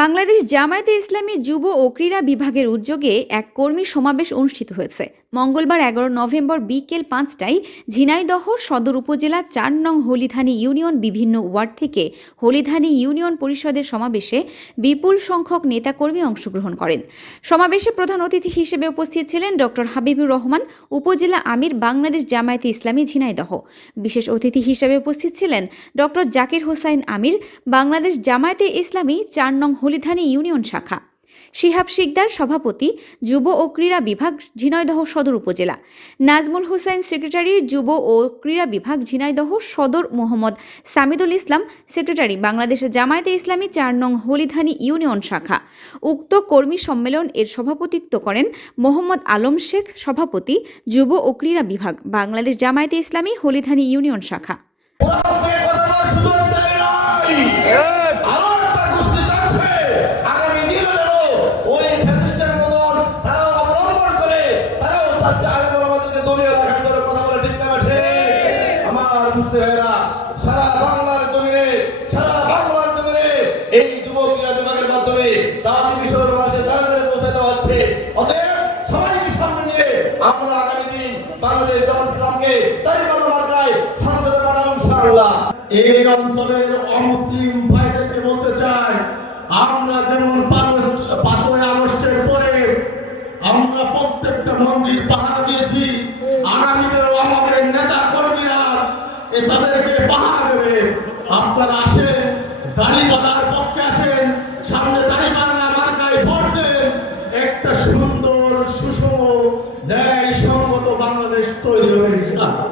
বাংলাদেশ জামায়াতে ইসলামী যুব ও ক্রীড়া বিভাগের উদ্যোগে এক কর্মী সমাবেশ অনুষ্ঠিত হয়েছে। মঙ্গলবার এগারো নভেম্বর বিকেল পাঁচটায় ঝিনাইদহ সদর উপজেলা চার নং হলিধানী ইউনিয়ন বিভিন্ন ওয়ার্ড থেকে হলিধানী ইউনিয়ন পরিষদের সমাবেশে বিপুল সংখ্যক নেতাকর্মী অংশগ্রহণ করেন। সমাবেশে প্রধান অতিথি হিসেবে উপস্থিত ছিলেন ডক্টর হাবিবুর রহমান, উপজেলা আমির বাংলাদেশ জামায়াতে ইসলামী ঝিনাইদহ। বিশেষ অতিথি হিসেবে উপস্থিত ছিলেন ডক্টর জাকির হোসাইন আমির, বাংলাদেশ জামায়াতে ইসলামী চার নং হলিধানী ইউনিয়ন শাখা। শিহাব শিকদার সভাপতি যুব ও ক্রীড়া বিভাগ ঝিনাইদহ সদর উপজেলা। নাজমুল হোসেন সেক্রেটারি যুব ও ক্রীড়া বিভাগ ঝিনাইদহ সদর মোহাম্মদ সামিদুল ইসলাম সেক্রেটারি বাংলাদেশের জামায়াতে ইসলামী চার নং হলিধানী ইউনিয়ন শাখা। উক্ত কর্মী সম্মেলন এর সভাপতিত্ব করেন মোহাম্মদ আলম শেখ সভাপতি যুব ও ক্রীড়া বিভাগ বাংলাদেশ জামায়াতে ইসলামী হলিধানী ইউনিয়ন শাখা। চাচ্ছে আলেম ওলামাদেরকে দমিয়ে রাখার জন্য কথা বলে ঠিক না ঠিক? আমার বুঝতে ভাইরা, সারা বাংলার জমিনে সারা বাংলার জমিনে এই যুব ক্রীড়া বিভাগের মাধ্যমে দাওয়াতি মিশনের মানুষের দ্বারে দ্বারে পৌঁছে দেওয়া হচ্ছে। অতএব সবাইকে সামনে নিয়ে আমরা আগামী দিন বাংলাদেশ জামাত ইসলামকে তাই মার্কায় সংসদে পাঠাবো ইনশাআল্লাহ। এই অঞ্চলের অমুসলিম ভাইদেরকে বলতে চাই আমরা যেমন প্রত্যেকটা মন্দির পাহারা দিয়েছি। আগামীদের আমাদের নেতা কর্মীরা তাদেরকে পাহারা দেবে। আপনারা আসেন বাজার পক্ষে আসেন, সামনে দাড়িপাল্লা মার্কায় ভোট দেন। একটা সুন্দর, সুষম ন্যায় সঙ্গত বাংলাদেশ তৈরি হবে, ইনশাআল্লাহ।